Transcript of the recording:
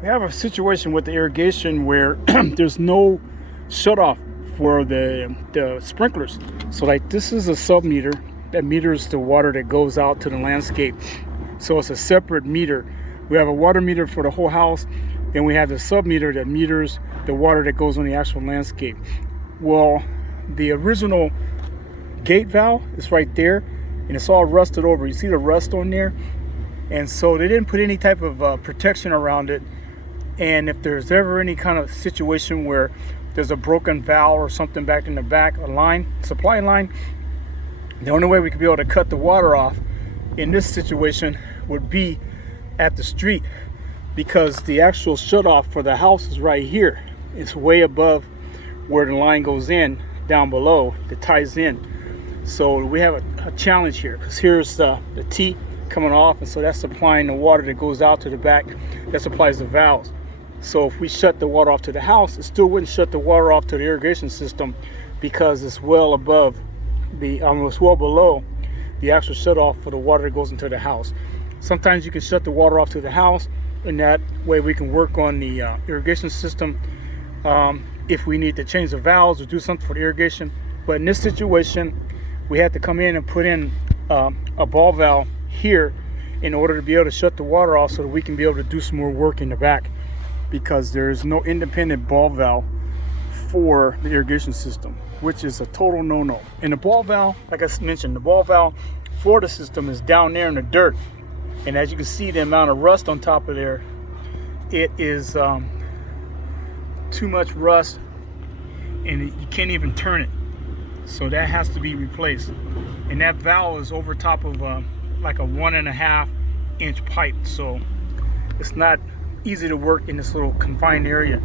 We have a situation with the irrigation where there's no shutoff for the sprinklers. So like this is a sub meter that meters the water that goes out to the landscape. So it's a separate meter. We have a water meter for the whole house. Then we have the sub meter that meters the water that goes on the actual landscape. Well, the original gate valve is right there and it's all rusted over. You see the rust on there? And so they didn't put any type of protection around it. And if there's ever any kind of situation where there's a broken valve or something back in the back, a line, supply line, the only way we could be able to cut the water off in this situation would be at the street, because the actual shutoff for the house is right here. It's way above where the line goes in, down below, that ties in. So we have a challenge here, because here's the T coming off, and so that's supplying the water that goes out to the back, that supplies the valves. So if we shut the water off to the house, it still wouldn't shut the water off to the irrigation system, because it's well above it's well below the actual shut off for the water that goes into the house. Sometimes you can shut the water off to the house, and that way we can work on the irrigation system if we need to change the valves or do something for the irrigation. But in this situation, we had to come in and put in a ball valve here in order to be able to shut the water off so that we can be able to do some more work in the back, because there is no independent ball valve for the irrigation system, which is a total no-no. And the ball valve, like I mentioned, the ball valve for the system is down there in the dirt. And as you can see, the amount of rust on top of there, it is too much rust, and you can't even turn it. So that has to be replaced. And that valve is over top of like a 1.5 inch pipe. So it's not easy to work in this little confined area.